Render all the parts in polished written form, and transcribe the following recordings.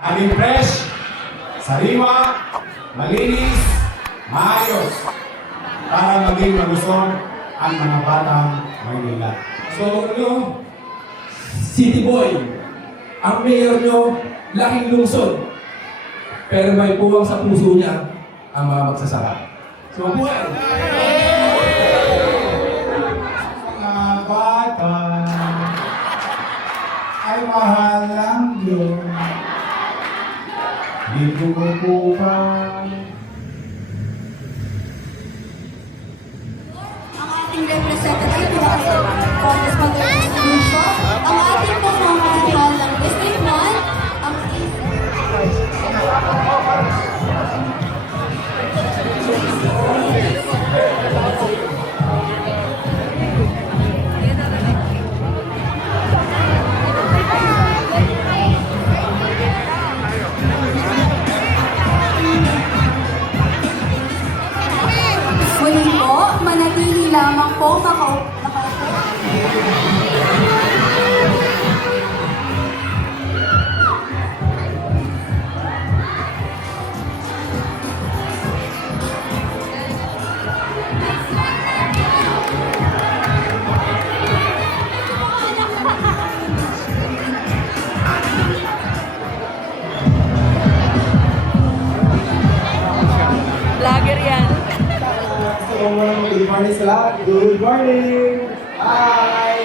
Maging fresh, sariwa, malinis, maayos, para maging malusog ang mga batang Maynila. So, City Boy, ang mayor nyo, laking lungsod. Pero may puwang sa puso niya ang mga magsasaka. So, buhay! Mga bata ay mahal ng Diyos. Di kumukupan. Ang ating representative ng Congressman Lucio, ang ating pamamahala ng District 1, ang muli po, manatili lamang po nakaupo. Vlogger yan. So, good morning sa lahat. Good morning! Hi!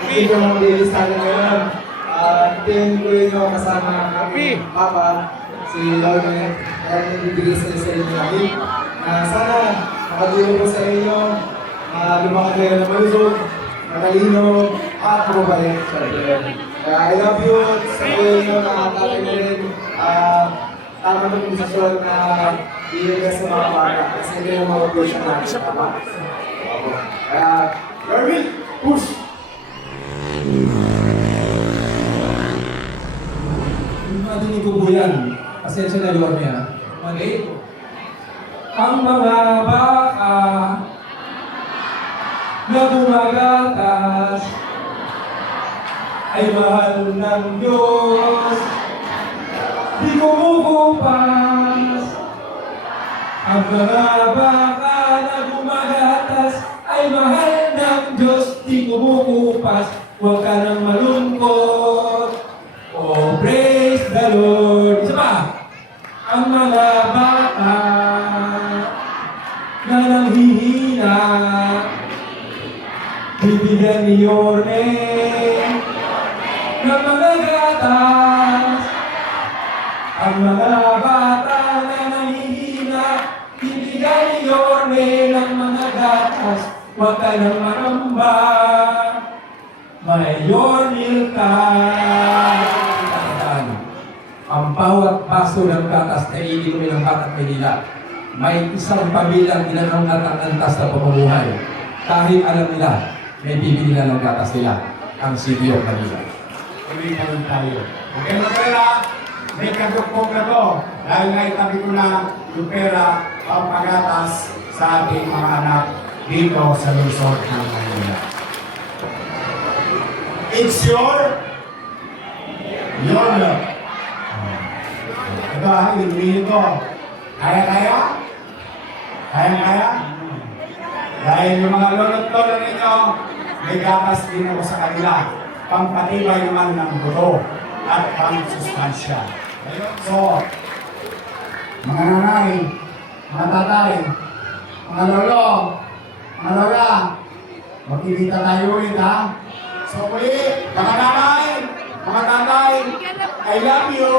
Hindi ko mga daily sana ngayon. Tin ko yun kasama ng aking papa, si Lorne, kaya nabibigay sa inyo natin. Sana makatulong ko sa inyo, lumakad kayo ng malusog, matalino, at mababalik. Kaya I love you, sa inyo na tatay na rin. Tama ng posisyon na iigas sa mga bata kasi hindi yung mga posisyon natin. Tama? Kaya, Garvin, push! Madinig ko po yan. Pasensya na yun niya. Mali. Ang mga baka na gumagatas ay mahal ng Diyos. Di kumukupas. Ang mga baka na gumagatas ay mahal ng Diyos. Di kumukupas. Huwag ka nang malungkot. Oh, praise the Lord. Isa pa. Ang mga baka na nanghihina, bibigyan ni Yorme ng mga gatas. Ang mga bata na nanghihina, bibigyan ni Yorme ng mga gatas. Huwag ka nang maramba, may Yornil ka. Ang bawat baso ng gatas na iinumin ng Batang Maynila, may isang pamilyang ginanangat ang antas na pamumuhay. Kahit alam nila, may bibili na ng gatas nila, ang City of Manila. Tuloy pa rin tayo. Okay na pera, may kadukpong na to. Dahil naitabi ko na yung pera pampagatas sa ating mga anak dito sa lungsod ng Maynila. It's your love. Ito ha, inumin ito. Kaya-kaya? Kaya-kaya? Dahil yung mga lolot-lolo ninyo, may gatas din ako sa kanila. Pampatibay naman ng buto at pang-sustansya. So, mga nanay, mga tatay, mga lolo, mga lola, magkikita tayo ulit ha. So, muli, mga nanay, mga tatay, I love you.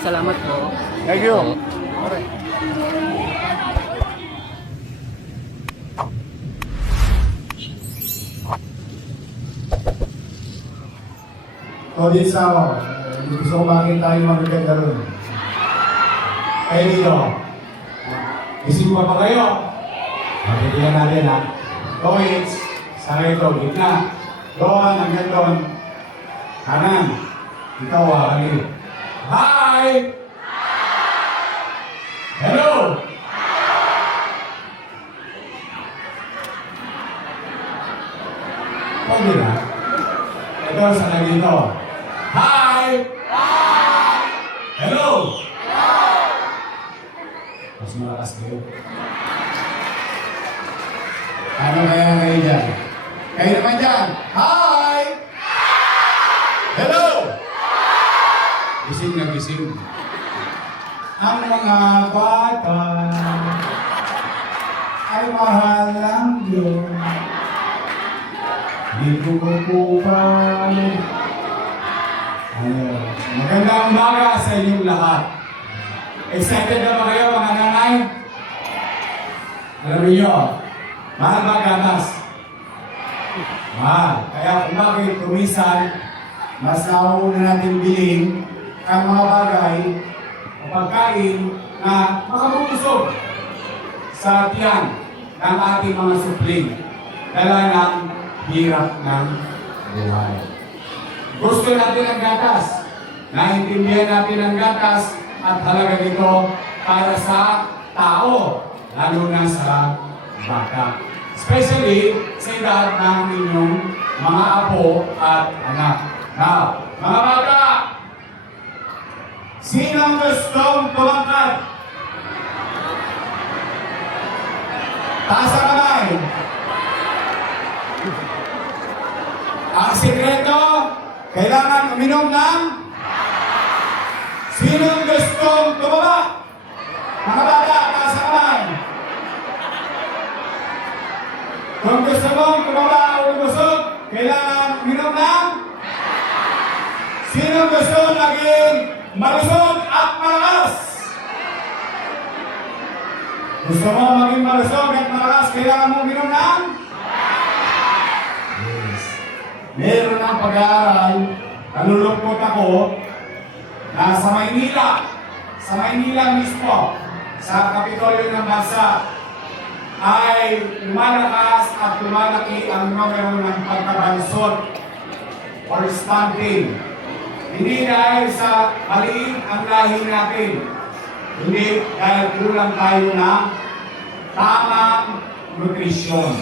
salamat po. Thank you. O din sa ako, gusto ko bakit tayo magaganda ron. Kayo dito. Isip pa ba kayo? Magigyan natin ha. Toys, sa ito, gitna. Doon, hanggang doon. Kanan. Ikaw kali. Hi! Hello! Pwede na. Ito sa nandito. Hi! Hello! Mas malakas kayo. Ano kaya kayo dyan? Kayo naman dyan. Hi! Hello! Gising na gising. Ang mga bata ay mahal ng Diyos. Di ko kupupang. Magandang umaga sa inyong lahat. Excited na ba kayo mga nanay? Alam niyo, mahal ba gatas? Mahal. Kaya kung bakit kumisan, mas nauuna natin bilhin ang mga bagay o pagkain na makabubusog sa tiyan ng ating mga supling. Dala ng hirap ng buhay. Gusto natin ang gatas. Naintindihan natin ang gatas at halaga nito para sa tao, lalo na sa bata. Especially sa edad ng inyong mga apo at anak. Now, mga bata, sinong gustong tumangkad? Taas ang kamay. Ang sikreto, kailangan uminom ng sinong gustong tumaba? Mga bata, taas ang kamay. Kung gusto mong tumaba o lumusog, kailangan uminom ng sinong gusto maging malusog at malakas? Gusto mo maging malusog at malakas, kailangan mo uminom ng? Yes. Meron ng pag-aaral, nalulungkot ako, na sa Maynila mismo, sa Kapitolyo ng Bansa, ay lumalakas at lumalaki ang numero ng pagkabansot or stunting. Hindi dahil sa maliit ang lahi natin, hindi dahil kulang tayo ng tamang nutrisyon.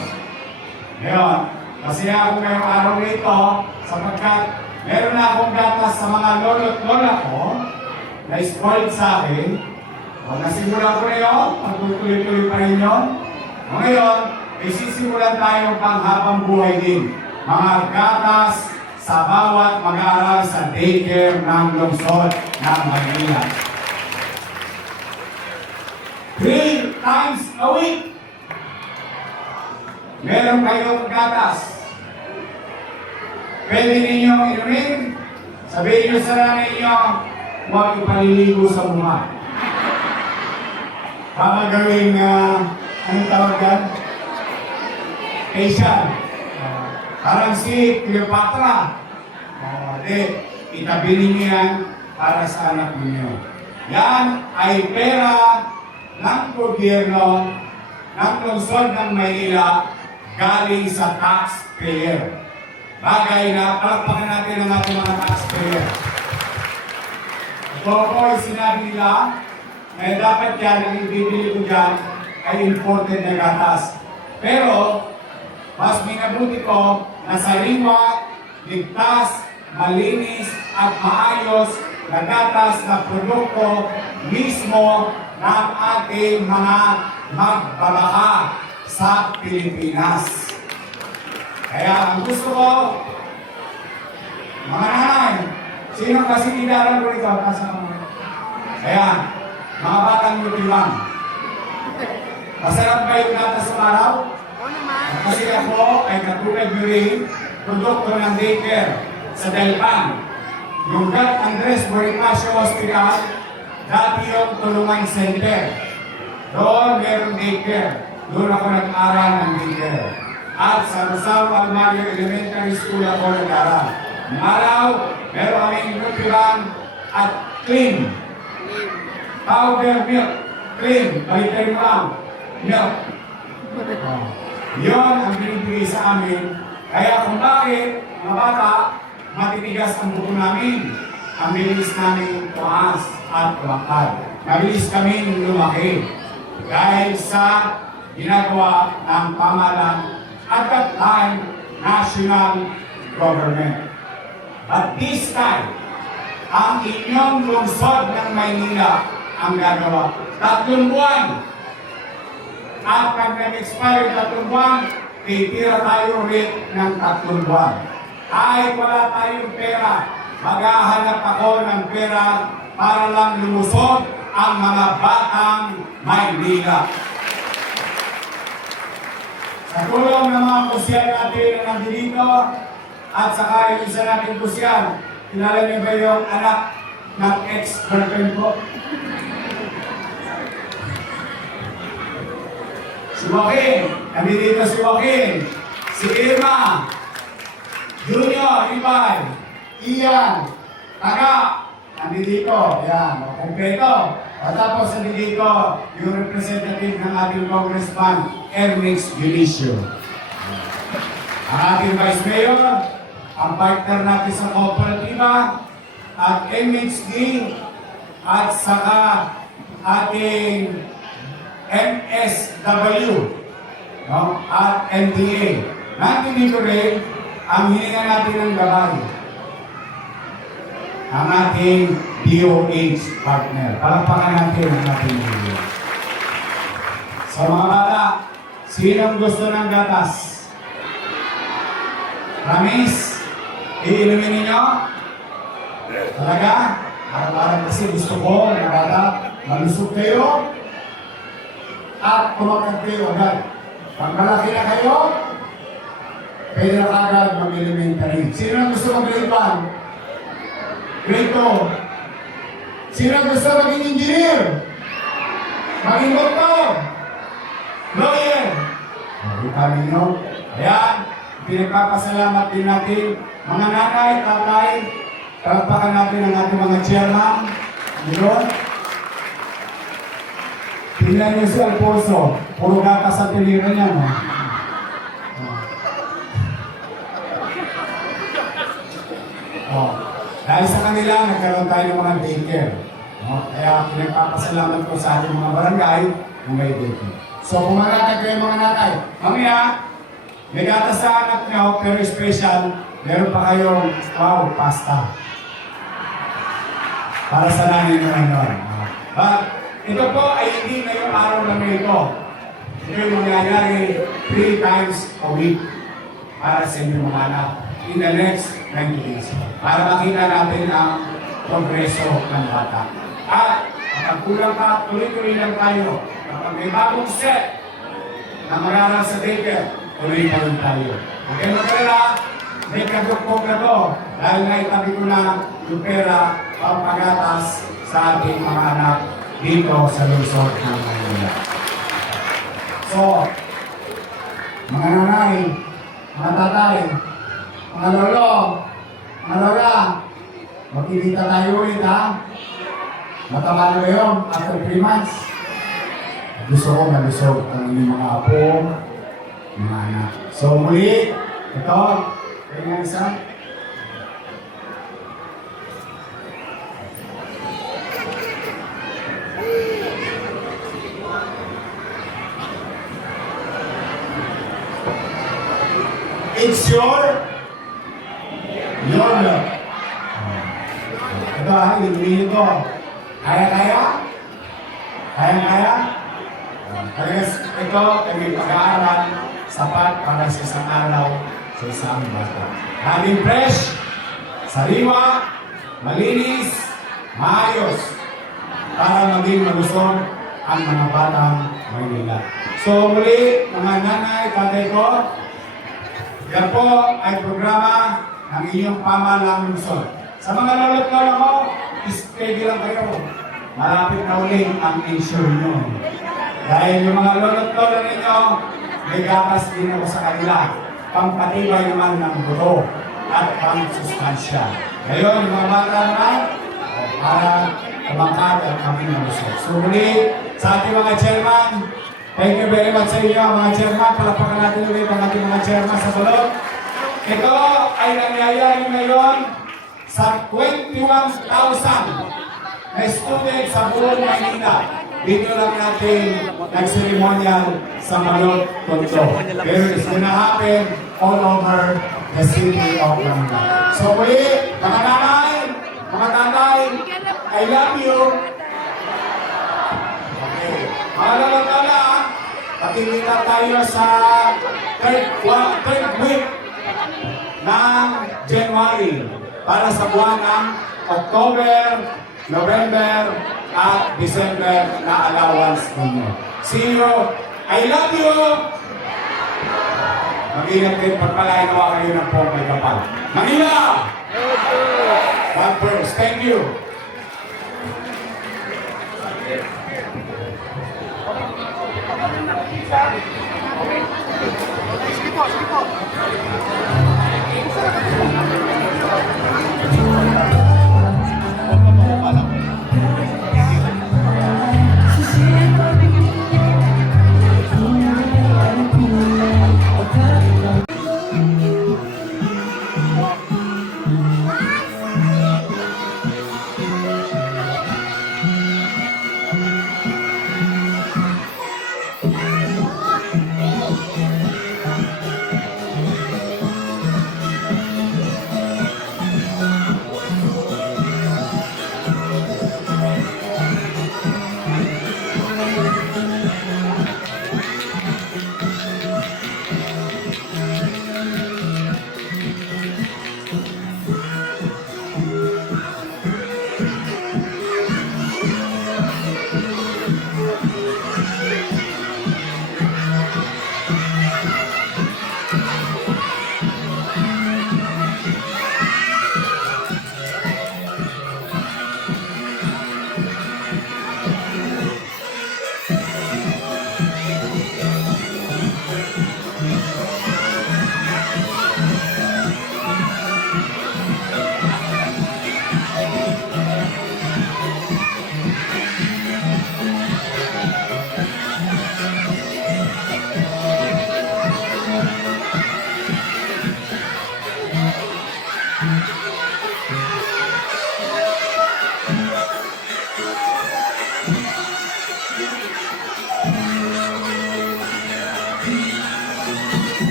Ngayon, masaya ako ngayong araw nito sapagkat meron na akong gatas sa mga lolo't lola ko na spoiled sa akin. O nasimulan ko na yun, magtutuloy-tuloy pa rin yun. O ngayon, isisimulan tayo panghabang buhay din. Mga gatas sa bawat mag-aaral sa daycare ng lungsod ng Maynila. 3 times a week, meron kayong gatas. Pwede ninyong inumin, sabihin nyo sa nanay nyo, huwag ipaliligo sa mukha. Baka gawing, anong tawag yan? Facial. Parang si Cleopatra. Itabi ninyo yan para sa anak ninyo. Yan ay pera ng gobyerno ng lungsod ng Maynila galing sa taxpayer. Bagay na palakpakan natin ang ating mga taxpayer. Ito po ay sinabi nila na dapat yan ang ibibili ko dyan ay imported na gatas. Pero, mas minabuti ko na sariwa, ligtas, malinis at maayos na gatas na produkto mismo ng ating mga magbabaka sa Pilipinas. Kaya ang gusto ko, mga nanay, sino kasi tindaran ko ito? Kaya, mga batang nutilang, masarap ba yung gatas sa araw? Kasi ako ay katulad nyo rin, produkto ng daycare sa Delpan. Yung Gat Andres Bonifacio Hospital dati yung Tulungan Center. Doon meron daycare. Doon ako nag-aral ng daycare. At sa Rosao Almario Elementary School ako nag-aral. Araw, meron kaming nutriban at clean. Powder milk. Clean. Baliktad mo lang. Milk. Yun ang binibigay sa amin. Kaya kung bakit, mga bata, matitigas ang buko namin. Ang bilis namin tumaas at tumakad. Mabilis kaming lumaki. Dahil sa ginagawa ng pamahalaan at that time, national government. But this time, ang inyong lungsod ng Maynila ang gagawa. 3 buwan. At pag nag-expire 3 buwan, titira tayo ulit ng 3 buwan. Ay wala tayong pera. Maghahanap ako ng pera para lang lumusot ang mga batang Maynila. Sa tulong ng mga kusyan natin na nandito at saka yung isa natin kusyan, kilala niyo ba yung anak ng ex-girlfriend ko? Si Joaquin, nandito si Joaquin, si Irma, Junior, Ibay, Ian, Taga, nandito, yan, kompleto. At tapos nandito yung representative ng ating congressman, Ermix Dionisio. Ang ating vice mayor, ang partner natin sa kooperatiba, at MHD, at saka ating MSW, no? At NDA. Nandito rin ang hininga natin ng gabay. Ang ating DOH partner. Palakpakan natin ang ating DOH. Sa mga bata, sinong gusto ng gatas? Promise? Iinumin ninyo? Talaga? Araw-araw kasi gusto ko, mga bata, malusog kayo at tumakad kayo agad. Pag malaki na kayo, pwede na kagad mag-elementary. Sino ang gusto mag-grade 1? Grade 2. Sino ang gusto maging engineer? Maging doktor? Lawyer? Nakita ninyo? Ayan, pinagpapasalamat din natin mga nanay, tatay, palakpakan natin ang ating mga chairman. Yun. Tingnan niyo si Alfonso, puro gatas sa tilira niya, no? Oh. Dahil sa kanila, nagkaroon tayo ng mga daycare. No? Kaya pinagpapasalamat ko sa ating mga barangay na may daycare. So kung mga kayo mga nanay, mamaya, may gatas sa anak nyo, pero special, meron pa kayong wow, pasta. Para sa nanay naman yun. But ito po ay hindi ngayong araw lang ito. Ito yung mangyayari 3 times a week para sa inyong mga anak in the next 90 days. Para makita natin ang progreso ng bata. At kapag kulang pa, tuloy-tuloy lang tayo. Kapag may bagong set na mag-aaral sa daycare, tuloy pa rin tayo. Okay mo pala, may kadukpok na to. Dahil naitabi ko na yung pera pampagatas sa ating mga anak dito sa lungsod ng Maynila. So, mga nanay, mga tatay, mga lolo, mga lola, magkikita tayo ulit ha. Matama na yun after 3 months. Gusto ko malusog ang inyong mga apo, mga anak. So muli, ito, kaya nga isa. It's your love. Ito ha, inumin ito. Kaya? Kaya? Kaya ito, ay pag-aaral, sapat para sa isang araw sa isang bata. Laging fresh, sariwa, malinis, maayos, para maging malusog ang mga batang Maynila. So muli, mga nanay, tatay ko, yan po ay programa ng inyong pamahalang lungsod. Sa mga lolo't lola ko, steady lang kayo. malapit na ulit ang issue nyo. Dahil yung mga lolo't lolo ninyo, may gatas din ako sa kanila. Pampatibay naman ng buto at pang-sustansya. Ngayon, yung mga bata naman, para kumangkat at kami ng lusot. So muli, sa ating mga chairman, thank you very much sa inyo, mga chairman. Palapakan natin ulit ang ating mga chairman sa balot. Ito ay nangyayari ngayon sa 21,000 na student sa buong Maynila. Dito lang natin nag-ceremonial sa Malot, Tondo. Pero it's gonna happen all over the city of Manila. So muli, mga nanay, mga tatay, I love you. Okay. Mga lalagala, patingin tayo sa third week ng January para sa buwan ng October, November, at December na allowance ninyo. See you. I love you. Mag-ingat kayo, pagpalain nawa kayo ng pong may kapal. Manila! One verse. Thank you.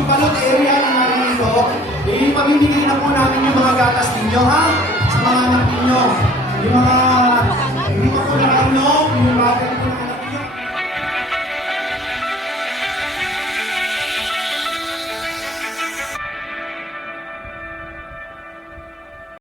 yung balot area na namin ito, pamimigay na po namin yung mga gatas ninyo, ha? Sa mga anak ninyo. Yung mga, hindi pa po nakainom, yung mga ganito na